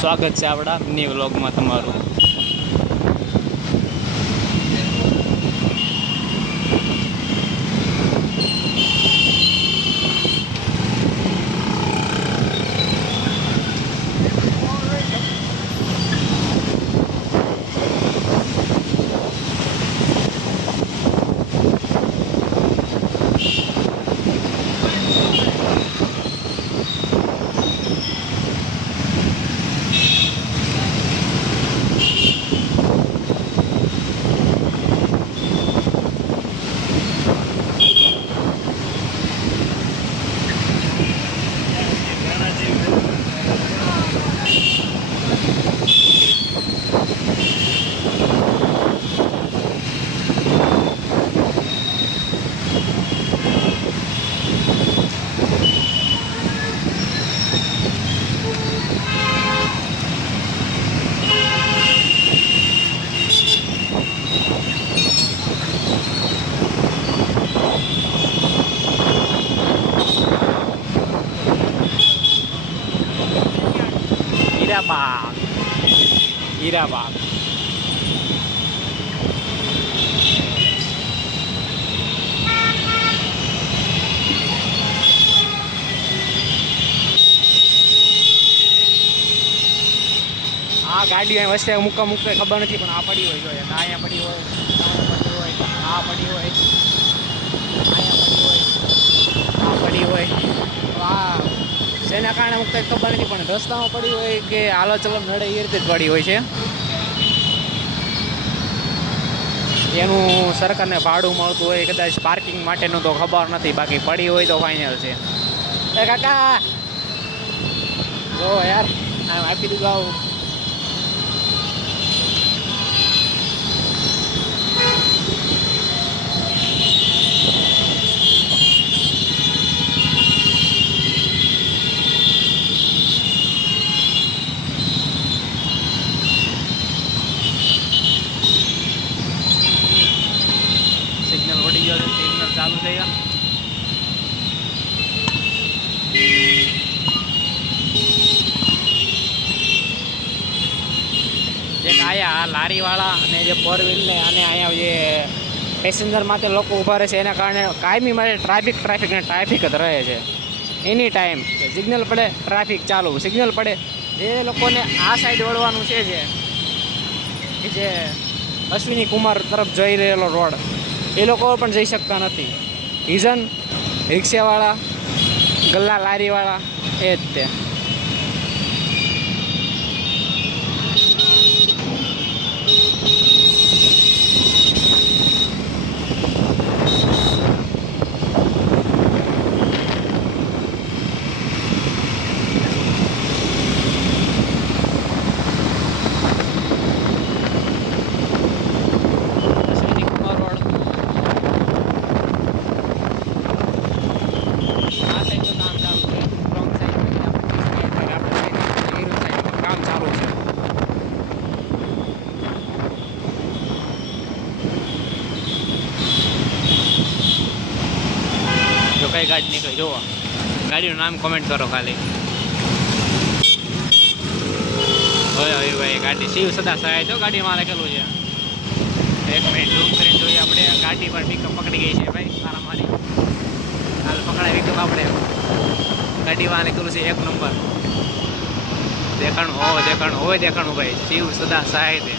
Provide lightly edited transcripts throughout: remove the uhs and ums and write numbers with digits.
સ્વાગત છે આપણા મિની વ્લોગમાં તમારું। હીરાબાગ હીરાબાગ આ ગાડી અહીં વચ્ચે મૂકા ખબર નથી, પણ આ પડી હોય જોઈએ, અહીંયા પડી હોય, આ પડી હોય, આ પડી હોય, આ જેના કારણે મૂકતા ખબર નથી, પણ રસ્તામાં પડી હોય કે હાલો ચલો નડે એ રીતે જ પડી હોય છે। એનું સરકારને ભાડું મળતું હોય કદાચ પાર્કિંગ માટેનું તો ખબર નથી, બાકી પડી હોય તો ફાઇનલ છે। એ કાકા જો યાર આમ આપી દીધું આવું। सिग्नल वड़ी गया, सिग्नल चालू थया। एक आया लारी वाला ने जो 4 व्हील ने आने आया ये पेसेंजर माटे लोग ऊभा रहे एना कारणे कायमी माटे ट्राफिक ने ट्राफिक ज रहे छे। एनी टाइम सिग्नल पड़े ट्राफिक चालू, सिग्नल पड़े ए लोकोने आ साइड वळवानुं छे जे अश्विनी कुमार तरफ जई रहेलो रोड ए लोग पण जई सकता नहीं। रीजन रिक्शावाड़ा गल्ला लारीवाड़ा ए ज ते। कई गाड़ी निकली जो गाड़ी नाम कमेंट करो खाली। भाई गाड़ी शिव सदा सहाय तो गाड़ी में लखेलू है। एक मिनट जूम कर जो अपने गाड़ी पर पिकअप पकड़ी गई है भाई मारा मारी हाल पकड़ा पिकअप अपने गाड़ी में लखेलू है 1 नंबर। देखाणु भाई शिव सदा सहाय थे।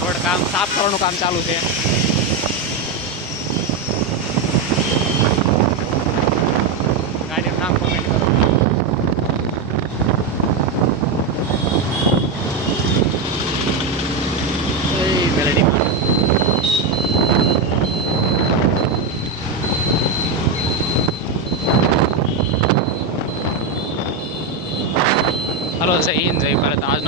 रोड काम साफ करने काम चालू है। नाम कमेंट करो। मेलडी मार हेलो जय हिंद जय भारत। आज